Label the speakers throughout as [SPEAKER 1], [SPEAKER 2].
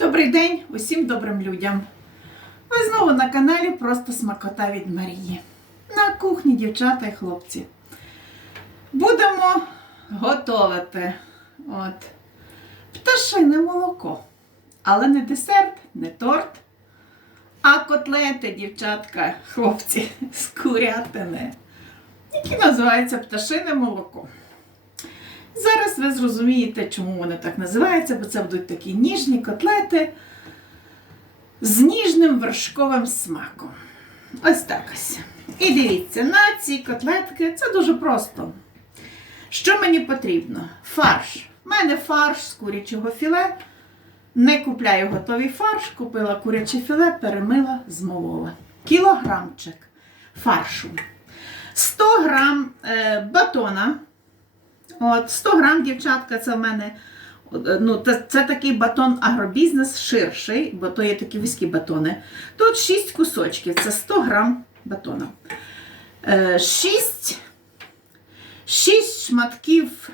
[SPEAKER 1] Добрий день усім добрим людям. Ви знову на каналі Просто Смакота від Марії. На кухні, дівчата і хлопці. Будемо готувати от, пташине молоко. Але не десерт, не торт, а котлети, дівчатка, хлопці, з курятини, які називаються пташине молоко. Зараз ви зрозумієте, чому вони так називаються, бо це будуть такі ніжні котлети з ніжним вершковим смаком. Ось так ось. І дивіться, на ці котлетки це дуже просто. Що мені потрібно? Фарш. У мене фарш з курячого філе. Не купляю готовий фарш, купила куряче філе, перемила, змолола. Кілограмчик фаршу. 100 грам е, батона. От, 100 грам, дівчатка, це в мене. Ну, це, це такий батон агробізнес ширший, бо то є такі вузькі батони. Тут 6 кусочків, це 100 грам батона. Е, 6, 6 шматків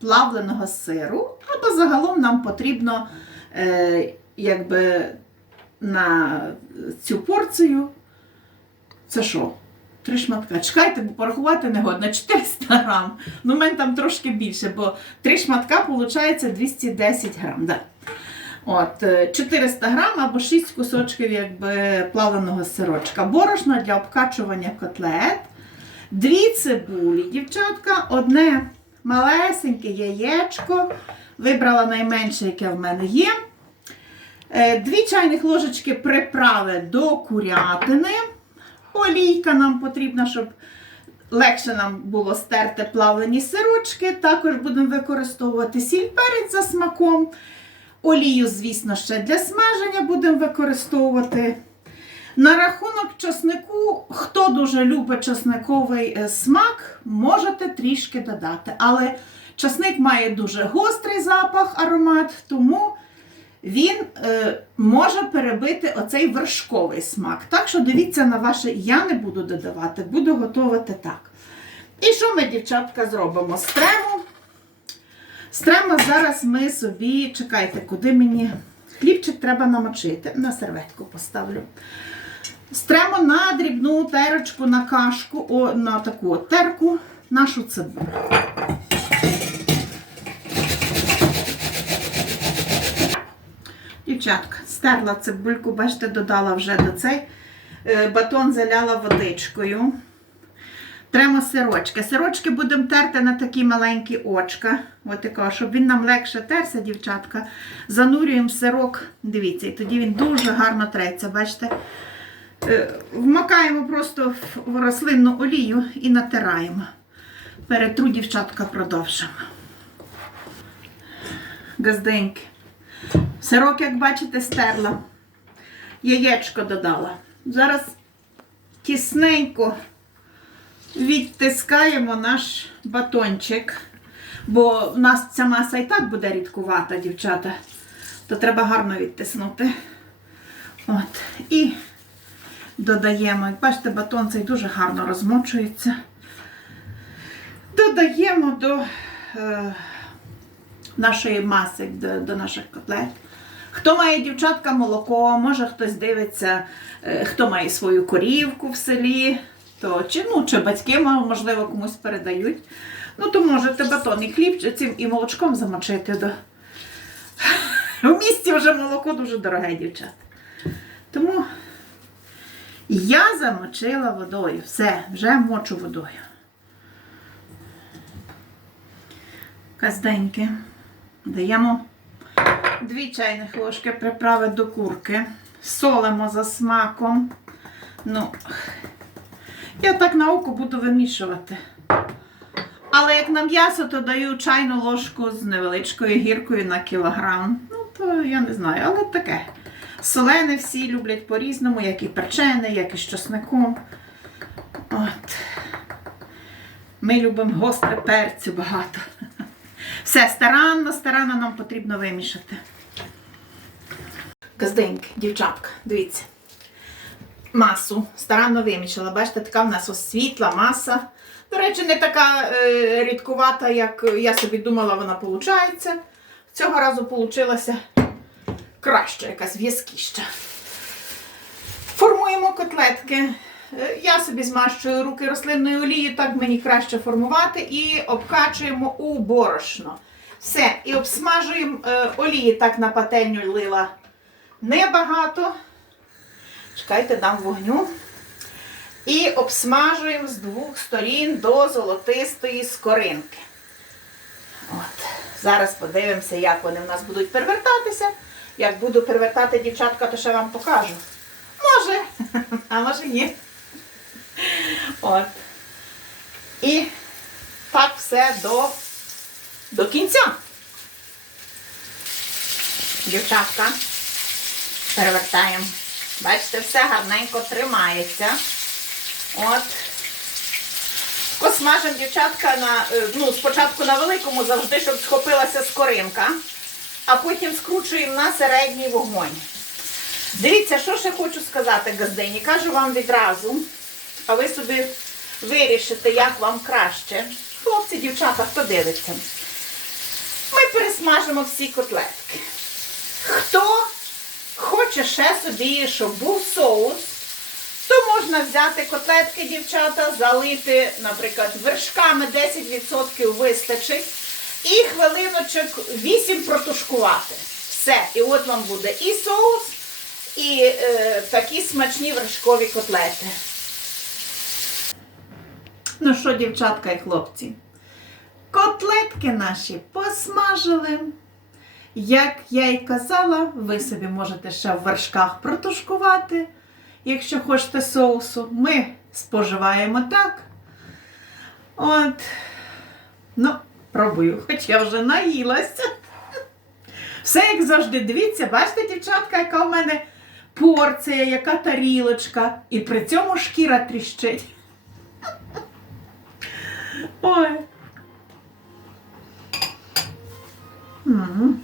[SPEAKER 1] плавленого сиру, або загалом нам потрібно е, якби на цю порцію. Це що? Три шматка. Чекайте, бо порахувати не годно. 400 грам. Ну, в мене там трошки більше, бо три шматка виходить 210 грам. Да. От, е, 400 грам або 6 кусочків якби, плавленого сирочка. Борошно для обкачування котлет. Дві цибулі, дівчатка, одне малесеньке яєчко. Вибрала найменше, яке в мене є. Е, Дві чайних ложечки приправи до курятини. Олійка нам потрібна, щоб легше нам було стерти плавлені сирочки. Також будемо використовувати сіль перець за смаком. Олію, звісно, ще для смаження будемо використовувати. На рахунок часнику, хто дуже любить часниковий е, смак, можете трішки додати. Але часник має дуже гострий запах, аромат, тому він е, може перебити оцей вершковий смак. Так що дивіться на ваше, я не буду додавати, буду готувати так. І що ми, дівчатка, зробимо? Стремо. Стремо зараз ми собі, чекайте, куди мені хлібчик треба намочити. На серветку поставлю. Стремо на дрібну терочку, на кашку, о, на таку от терку нашу цибулю. Дівчатка, стерла цибульку, бачите, додала вже до цей е, батон заляла водичкою. Тремо сирочки. Сирочки будемо терти на такі маленькі очка. От такого, щоб він нам легше терся, дівчатка. Занурюємо сирок, дивіться, і тоді він дуже гарно треться. Бачите? Е, Вмакаємо просто в рослинну олію і натираємо. Перетру, дівчатка, продовжимо. Газденьки. Сирок, як бачите, стерла. Яєчко додала. Зараз тісненько відтискаємо наш батончик, бо в нас ця маса і так буде рідкувата, дівчата. То треба гарно відтиснути. От. І додаємо. Як бачите, батон цей дуже гарно розмочується. Додаємо до е, нашої маси, до, до наших котлет. Хто має дівчатка молоко, може хтось дивиться, е, хто має свою корівку в селі, то чи, ну, чи батьки, можливо, комусь передають. Ну, то можете батон і хліб цим і молочком замочити. До... В місті вже молоко дуже дороге, дівчата. Тому я замочила водою. Все, вже мочу водою. Казденьки. Даємо дві чайних ложки приправи до курки. Солимо за смаком. Ну, я так на око буду вимішувати. Але як на м'ясо, то даю чайну ложку з невеличкою гіркою на кілограм. Ну, то я не знаю, але таке. Солене всі люблять по-різному, як і перчене, як і з часником. От. Ми любимо гостре перцю багато. Все, старанно, старанно нам потрібно вимішати. Газденьки, дівчатка, дивіться. Масу старанно вимішала. Бачите, така в нас ось світла маса. До речі, не така е, рідкувата, як я собі думала, вона виходить. Цього разу вийшла краща, якась в'язкіща. Формуємо котлетки. Я собі змащую руки рослинною олією, так мені краще формувати, і обкачуємо у борошно. Все, і обсмажуємо е, олії так на пательню лила небагато. Чекайте, дам вогню. І обсмажуємо з двох сторін до золотистої скоринки. От. Зараз подивимося, як вони в нас будуть перевертатися. Як буду перевертати дівчатка, то ще вам покажу. Може, а може ні. От. І так все до, до кінця. Дівчатка, перевертаємо. Бачите, все гарненько тримається. От. Посмажемо дівчатка на, е, ну, спочатку на великому завжди, щоб схопилася скоринка, а потім скручуємо на середній вогонь. Дивіться, що ще хочу сказати, газдині. Кажу вам відразу, а ви собі вирішите, як вам краще. Хлопці, дівчата, хто дивиться. Ми пересмажимо всі котлетки. Хто хоче ще собі, щоб був соус, то можна взяти котлетки, дівчата, залити, наприклад, вершками 10% вистачить. І хвилиночок 8 протушкувати. Все. І от вам буде і соус, і е, такі смачні вершкові котлети. Ну що, дівчатка і хлопці, котлетки наші посмажили. Як я й казала, ви собі можете ще в вершках протушкувати, якщо хочете соусу. Ми споживаємо так. От. Ну, пробую, хоч я вже наїлася. Все як завжди, дивіться, бачите, дівчатка, яка в мене порція, яка тарілочка, і при цьому шкіра тріщить. Ой. М.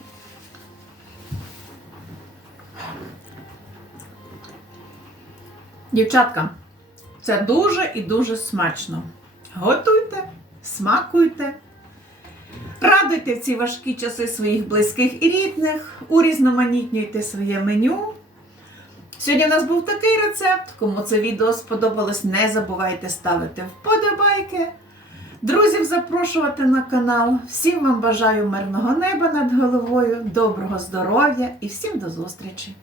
[SPEAKER 1] Дівчатка, це дуже і дуже смачно. Готуйте, смакуйте. Радуйте в ці важкі часи своїх близьких і рідних, урізноманітнюйте своє меню. Сьогодні в нас був такий рецепт. Кому це відео сподобалось, не забувайте ставити вподобайки. Друзів запрошувати на канал. Всім вам бажаю мирного неба над головою, доброго здоров'я і всім до зустрічі!